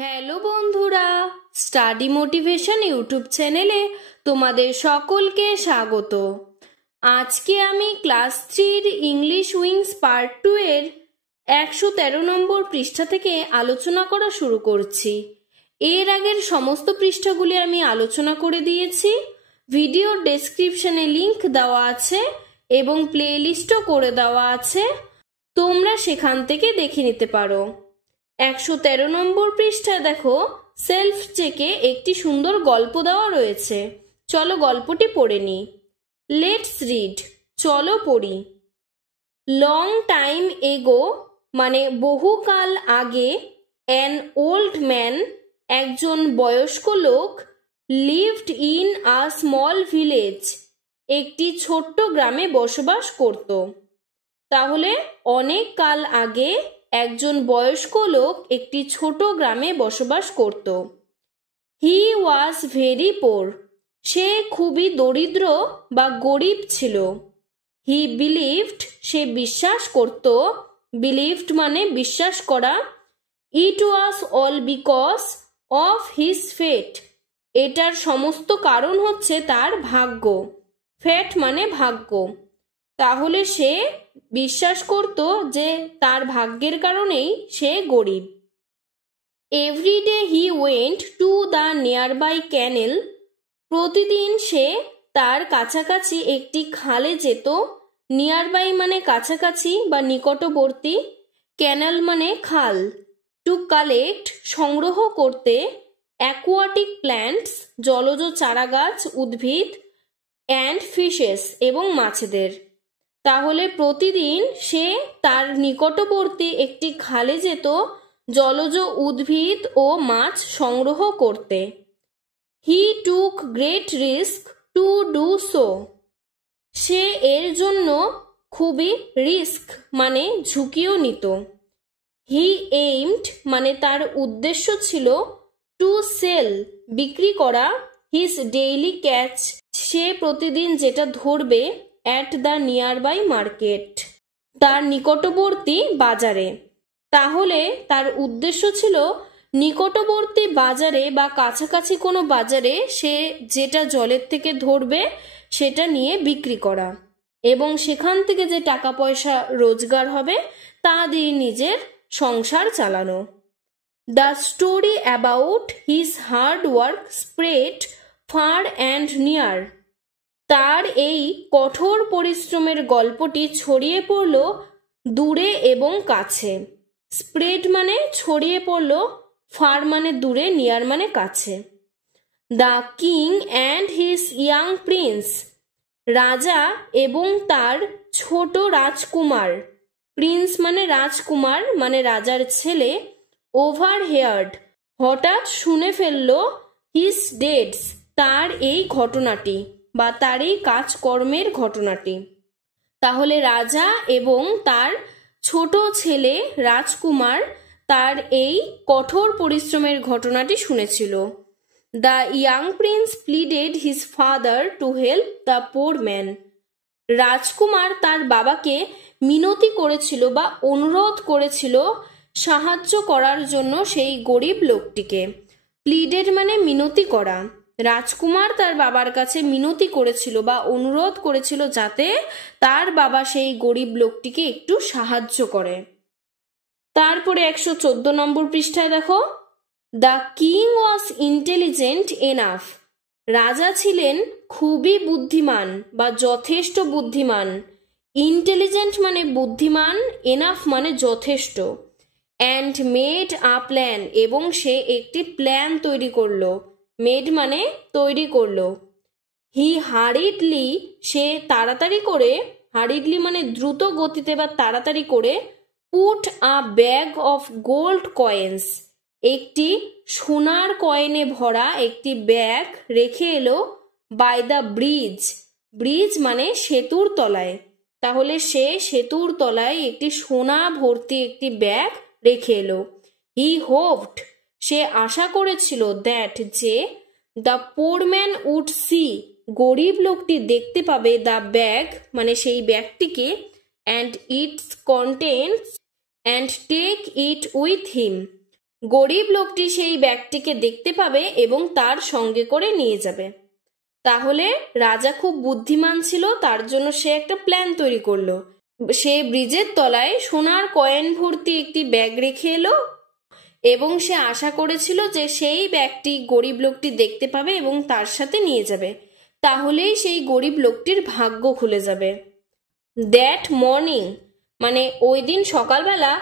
Hello বন্ধুরা, study motivation YouTube চ্যানেলে তোমাদের সকলকে স্বাগত। আজকে আমি ক্লাস 3 ইংলিশ উইংস পার্ট 2 এর 113 নম্বর পৃষ্ঠা থেকে আলোচনা করা শুরু করছি। এর আগের সমস্ত পৃষ্ঠাগুলি আমি আলোচনা করে দিয়েছি। ভিডিওর ডেসক্রিপশনে লিংক দেওয়া আছে এবং প্লেলিস্টও করে দেওয়া আছে, তোমরা সেখান থেকে দেখে নিতে পারো। 113 নম্বর পৃষ্ঠায় দেখো, সেলফ চেকে একটি সুন্দর গল্প দেওয়া রয়েছে। চলো গল্পটি পড়ে নিই। লেটস রিড, চলো পড়ি। লং টাইম এগো মানে বহুকাল আগে, অ্যান ওল্ড ম্যান একজন বয়স্ক লোক, lived in a small village একটি ছোট্ট গ্রামে বসবাস করত। তাহলে অনেক কাল আগে একজন বয়স্ক লোক একটি ছোট গ্রামে বসবাস করত। হি ওয়াজ ভেরি পোর, সে খুবই দরিদ্র বা গরিব ছিল। হি বিলিভড, সে বিশ্বাস করত। বিলিভড মানে বিশ্বাস করা। It was all because of his fate, এটার সমস্ত কারণ হচ্ছে তার ভাগ্য। ফেট মানে ভাগ্য। তাহলে সে বিশ্বাস করত যে তার ভাগ্যের কারণেই সে গরিব। Everyday he went to the nearby canal, প্রতিদিন সে তার কাছাকাছি একটি খালে যেত। নিয়ারবাই মানে কাছাকাছি বা নিকটবর্তী, ক্যানেল মানে খাল। টু কালেক্ট সংগ্রহ করতে, অ্যাকোয়াটিক প্ল্যান্টস জলজ চারাগাছ উদ্ভিদ, অ্যান্ড ফিশেস এবং মাছেদের। তাহলে প্রতিদিন সে তার নিকটবর্তী একটি খালে যেত জলজ উদ্ভিদ ও মাছ সংগ্রহ করতে। He took great risk to do so, সে এর জন্য খুবই রিস্ক মানে ঝুঁকিও নিত। হি এইমড মানে তার উদ্দেশ্য ছিল, টু সেল বিক্রি করা, হিজ ডেইলি ক্যাচ সে প্রতিদিন যেটা ধরবে, অ্যাট দ্য নিয়ারবাই মার্কেট তার নিকটবর্তী বাজারে। তাহলে তার উদ্দেশ্য ছিল নিকটবর্তী বাজারে বা কাছাকাছি কোনো বাজারে সে যেটা জলের থেকে ধরবে সেটা নিয়ে বিক্রি করা এবং সেখান থেকে যে টাকা পয়সা রোজগার হবে তা দিয়ে নিজের সংসার চালানো। The story about his hard work spread fur and near, তার এই কঠোর পরিশ্রমের গল্পটি ছড়িয়ে পড়ল দূরে এবং কাছে। স্প্রেড মানে ছড়িয়ে পড়ল, ফার মানে দূরে, নিয়ার মানে কাছে। The king and his young Prince, রাজা এবং তার ছোট রাজকুমার, প্রিন্স মানে রাজকুমার মানে রাজার ছেলে, ওভার হেয়ার্ড হঠাৎ শুনে ফেলল, হিজ ডেডস তার এই ঘটনাটি বা তার এই কাজকর্মের ঘটনাটি। তাহলে রাজা এবং তার ছোট ছেলে রাজকুমার তার এই কঠোর পরিশ্রমের ঘটনাটি শুনেছিল। The young prince pleaded his father to help the poor man, রাজকুমার তার বাবাকে মিনতি করেছিল বা অনুরোধ করেছিল সাহায্য করার জন্য সেই গরিব লোকটিকে। প্লিডেড মানে মিনতি করা। রাজকুমার তার বাবার কাছে মিনতি করেছিল বা অনুরোধ করেছিল যাতে তার বাবা সেই গরিব লোকটিকে একটু সাহায্য করে। তারপরে 114 নম্বর পৃষ্ঠায় দেখো, the king was intelligent enough, রাজা ছিলেন খুবই বুদ্ধিমান বা যথেষ্ট বুদ্ধিমান। ইন্টেলিজেন্ট মানে বুদ্ধিমান, এনাফ মানে যথেষ্ট। অ্যান্ড মেড আ প্ল্যান, এবং সে একটি প্ল্যান তৈরি করলো। মেড মানে তৈরি করলো। হি হারিডলি, সে তাড়াতাড়ি করে, হারিডলি মানে দ্রুত গতিতে বা তাড়াতাড়ি করে, put a bag of gold coins, একটি সোনার কয়েনে ভরা একটি ব্যাগ রেখে এলো, বাই দ্য ব্রিজ, ব্রিজ মানে সেতুর তলায়। তাহলে সে সেতুর তলায় একটি সোনা ভর্তি একটি ব্যাগ রেখে এলো। হি হোপড, সে আশা করেছিল, দ্যাট যে, the poor man would see, গরিব লোকটি দেখতে পাবে, দ্য ব্যাগ মানে সেই ব্যাগটিকে, and its contents, and take it with him, গরিব লোকটি সেই ব্যাগটিকে দেখতে পাবে এবং তার সঙ্গে করে নিয়ে যাবে। তাহলে রাজা খুব বুদ্ধিমান ছিল, তার জন্য সে একটা প্ল্যান তৈরি করলো। সে ব্রিজের তলায় সোনার কয়েন ভর্তি একটি ব্যাগ রেখে এলো এবং সে আশা করেছিল যে সেই ব্যাগটি গরিব লোকটি দেখতে পাবে এবং তার সাথে নিয়ে যাবে, তাহলেই সেই গরিব লোকটির ভাগ্য খুলে যাবে। দ্যাট মর্নিং মানে ওই দিন সকালবেলা,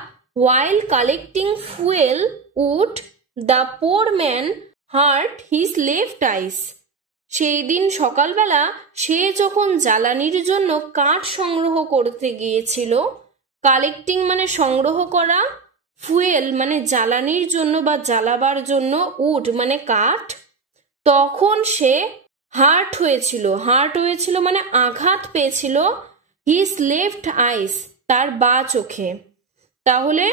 while collecting fuel wood, the poor man hurt his left eyes. সেই দিন সকালবেলা সে যখন জ্বালানির জন্য কাঠ সংগ্রহ করতে গিয়েছিল, কালেক্টিং মানে সংগ্রহ করা, ফুয়েল মানে জ্বালানির জন্য বা জ্বালাবার জন্য, উড মানে কাঠ, তখন সে হার্ট হয়েছিল মানে আঘাত পেয়েছিল, হিজ লেফট আইস তার বা চোখে। তাহলে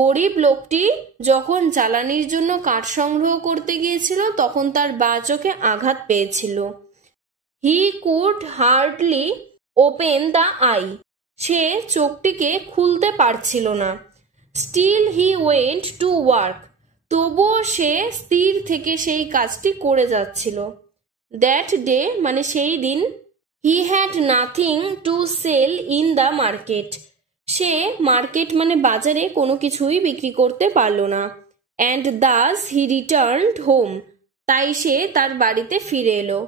গরিব লোকটি যখন জ্বালানির জন্য কাঠ সংগ্রহ করতে গিয়েছিল তখন তার বা চোখে আঘাত পেয়েছিল। He could hardly open the eye, সে চোখটিকে খুলতে পারছিল না। Still he went to work, তবুও সে স্থির থেকে সেই কাজটি করে যাচ্ছিল। দ্যাট ডে মানে সেই দিন, he had nothing to sell in the market, সে মার্কেট মানে বাজারে কোনো কিছুই বিক্রি করতে পারল না। And thus he returned home, তাই সে তার বাড়িতে ফিরে এলো।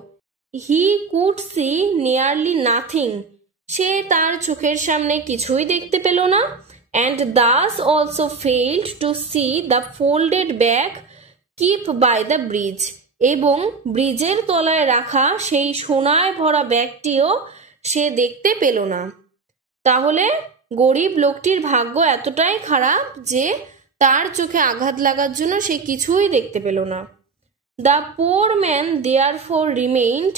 He could see nearly nothing, সে তার চোখের সামনে কিছুই দেখতে পেল না। And thus also failed to see the folded bag keep by the bridge, এবং ব্রিজের তলায় রাখা সেই সোনায় ভরা ব্যাগটিও সে দেখতে পেল না। তাহলে গরিব লোকটির ভাগ্য এতটাই খারাপ যে তার চোখে আঘাত লাগার জন্য সে কিছুই দেখতে পেল না। The poor man therefore remained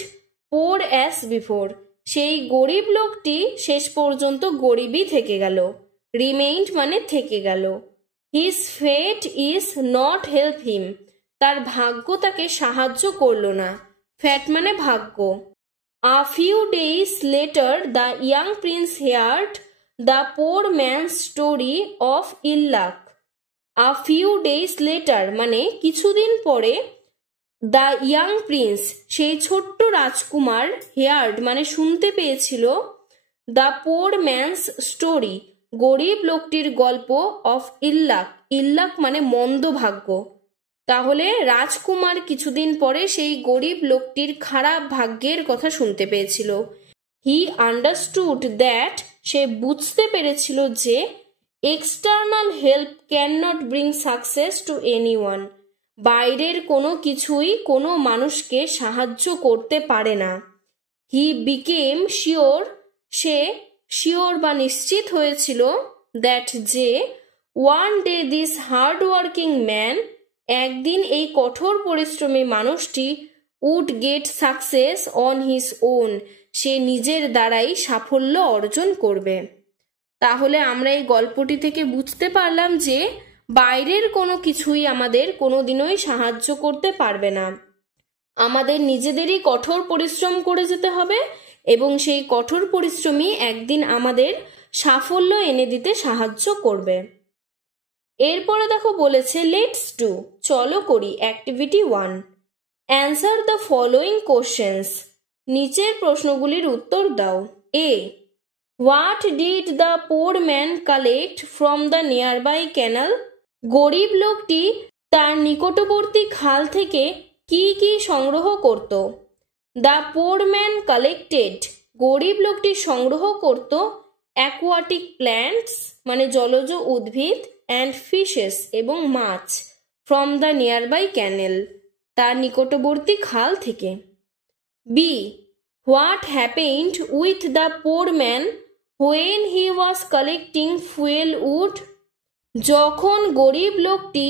poor as before, সেই গরিব লোকটি শেষ পর্যন্ত গরিবই থেকে গেল। রিমেইনড মানে থেকে গেল। His fate is not help him, তার ভাগ্য তাকে সাহায্য করল না। ফ্যাট মানে ভাগ্য। A few days later the young prince heard the poor man's story of ill luck. A few days later মানে কিছুদিন পরে, দ্য ইয়াং প্রিন্স সেই ছোট্ট রাজকুমার, হেয়ার্ড মানে শুনতে পেয়েছিল, দ্য পোর ম্যানস স্টোরি গরিব লোকটির গল্প, অফ ইল্লাক, ইল্লাক মানে মন্দ ভাগ্য। তাহলে রাজকুমার কিছুদিন পরে সেই গরিব লোকটির খারাপ ভাগ্যের কথা শুনতে পেয়েছিল। হি আন্ডারস্টুড দ্যাট, সে বুঝতে পেরেছিল যে external help can not bring success to anyone, বাইরের কোনো কিছুই কোনো মানুষকে সাহায্য করতে পারে না। হি বিকেম শিওর, সে শিওর বা নিশ্চিত হয়েছিল, দ্যাট যে one day this hard working man, একদিন এই কঠোর পরিশ্রমী মানুষটি, would get success on his own, সে নিজের দ্বারাই সাফল্য অর্জন করবে। তাহলে আমরা এই গল্পটি থেকে বুঝতে পারলাম যে বাইরের কোনো কিছুই আমাদের কোনোদিনই সাহায্য করতে পারবে না। আমাদের নিজেদেরই কঠোর পরিশ্রম করে যেতে হবে এবং সেই কঠোর পরিশ্রমই একদিন আমাদের সাফল্য এনে দিতে সাহায্য করবে। এরপরে দেখো বলেছে লেটস ডু, চলো করি। Activity 1, answer the following questions, নিচের প্রশ্নগুলির উত্তর দাও। A, what did the poor man collect from the nearby canal, গরিব লোকটি তার নিকটবর্তী খাল থেকে কি কি সংগ্রহ করত। দ্য পোর ম্যান কালেক্টেড, গরিব লোকটি সংগ্রহ করত অ্যাকোয়াটিক প্ল্যান্টস মানে জলজ উদ্ভিদ, অ্যান্ড ফিশেস এবং মাছ, ফ্রম দ্য নিয়ারবাই ক্যানেল, তার নিকটবর্তী খাল থেকে। B, what happened with the poor man when he was collecting fuel wood, যখন গরিব লোকটি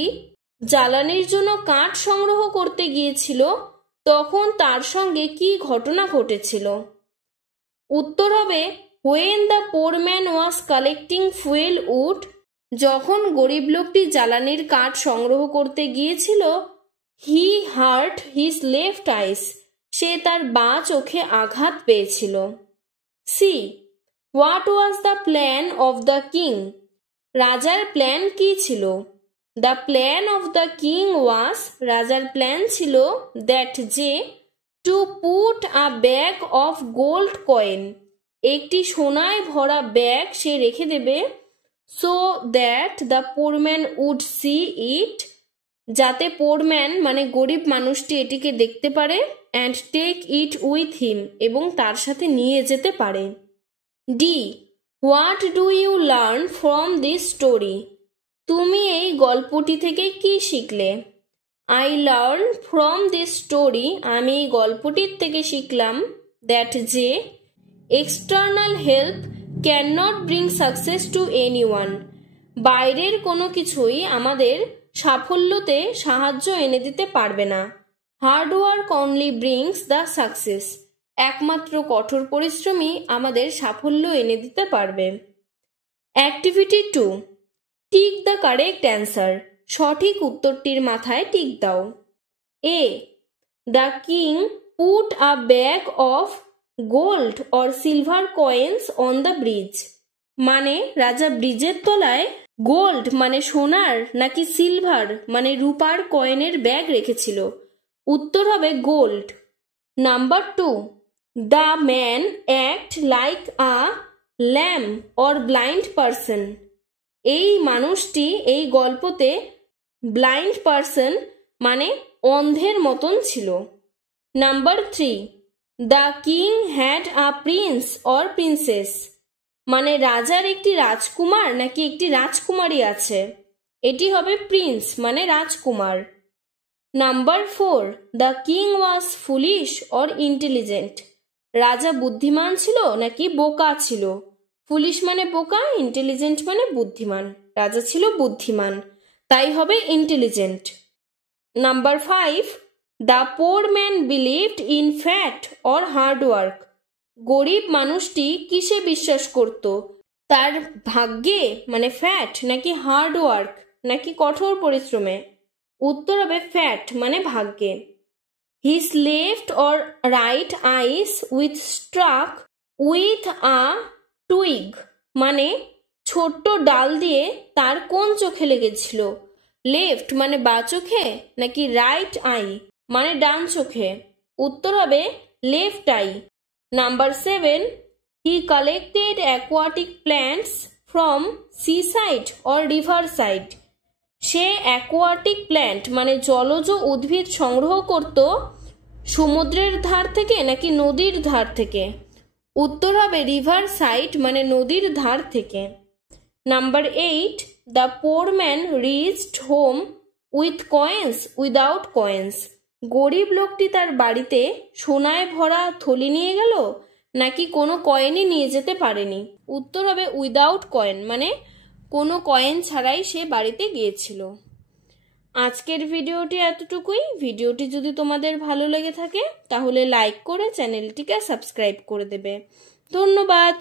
জ্বালানির জন্য কাঠ সংগ্রহ করতে গিয়েছিল তখন তার সঙ্গে কি ঘটনা ঘটেছিল। উত্তর হবে when the poor man was collecting fuel wood, যখন গরিব লোকটি জ্বালানির কাঠ সংগ্রহ করতে গিয়েছিল, he hurt his left eyes, সে তার বাঁ চোখে আঘাত পেয়েছিল। C, what was the plan of the king, রাজার প্ল্যান কি ছিল। The plan of the king was, রাজার প্ল্যান ছিল, দ্যাট যে, to put a bag of gold coin, একটি সোনায় ভরা ব্যাগ সে রেখে দেবে, so that the poor man would see it, যাতে পোর ম্যান মানে গরিব মানুষটি এটিকে দেখতে পারে, and take it with him, এবং তার সাথে নিয়ে যেতে পারে। D, what do you learn from this story, তুমি এই গল্পটি থেকে কি শিখলে? I learn from this story, আমি এই গল্পটির থেকে শিখলাম, দ্যাট যে, external help can not bring success to anyone, বাইরের কোনো কিছুই আমাদের সাফল্যতে সাহায্য এনে দিতে পারবে না। Hard work only brings the success, একমাত্র কঠোর পরিশ্রমই আমাদের সাফল্য এনে দিতে পারবে। Activity 2, tick the correct answer, সঠিক উত্তরটির মাথায় টিক দাও। A, the king put a bag of gold or silver coins on the bridge, মানে রাজা ব্রিজের তলায় গোল্ড মানে সোনার নাকি সিলভার মানে রূপার কয়েনের ব্যাগ রেখেছিল? উত্তর হবে gold. Number 2, the man act like a lame or blind person, এই মানুষটি এই গল্পতে ব্লাইন্ড পারসন মানে অন্ধের মতন ছিল। Number 3, the king had a Prince or princess, মানে রাজার একটি রাজকুমার নাকি একটি রাজকুমারী আছে? এটি হবে প্রিন্স মানে রাজকুমার। Number 4, the king was foolish or intelligent, রাজা বুদ্ধিমান ছিল নাকি বোকা ছিল? ফুলিশ মানে বোকা, ইন্টেলিজেন্ট মানে বুদ্ধিমান, রাজা ছিল বুদ্ধিমান, তাই হবে intelligent. Number 5, the poor man believed in fat or hard work, গরিব মানুষটি কিসে বিশ্বাস করত? তার ভাগ্যে মানে ফ্যাট নাকি হার্ড ওয়ার্ক নাকি কঠোর পরিশ্রমে? উত্তর হবে ফ্যাট মানে ভাগ্যে। His left or right eyes with struck with a twig, মানে ছোট্ট ডাল দিয়ে তার কোন চোখে লেগেছিল? লেফট মানে বা চোখে নাকি রাইট আই মানে ডান চোখে? উত্তর হবে left I. Number 7, he collected aquatic plants from seaside or river side, say aquatic plant মানে জলজ উদ্ভিদ সংগ্রহ করত সমুদ্রের ধার থেকে নাকি নদীর ধার থেকে? উত্তর হবে রিভার সাইড মানে নদীর ধার থেকে। Number 8, the poor man reached home with coins without coins, গরিব লোকটি তার বাড়িতে সোনায় ভরা থলি নিয়ে গেল নাকি কোনো কয়েনই নিয়ে যেতে পারেনি? উত্তর হবে উইদাউট কয়েন মানে কোনো কয়েন ছাড়াই সে বাড়িতে গিয়েছিল। আজকের ভিডিওটি এতটুকুই। ভিডিওটি যদি তোমাদের ভালো লেগে থাকে তাহলে লাইক করে চ্যানেলটিকে সাবস্ক্রাইব করে দেবে। ধন্যবাদ।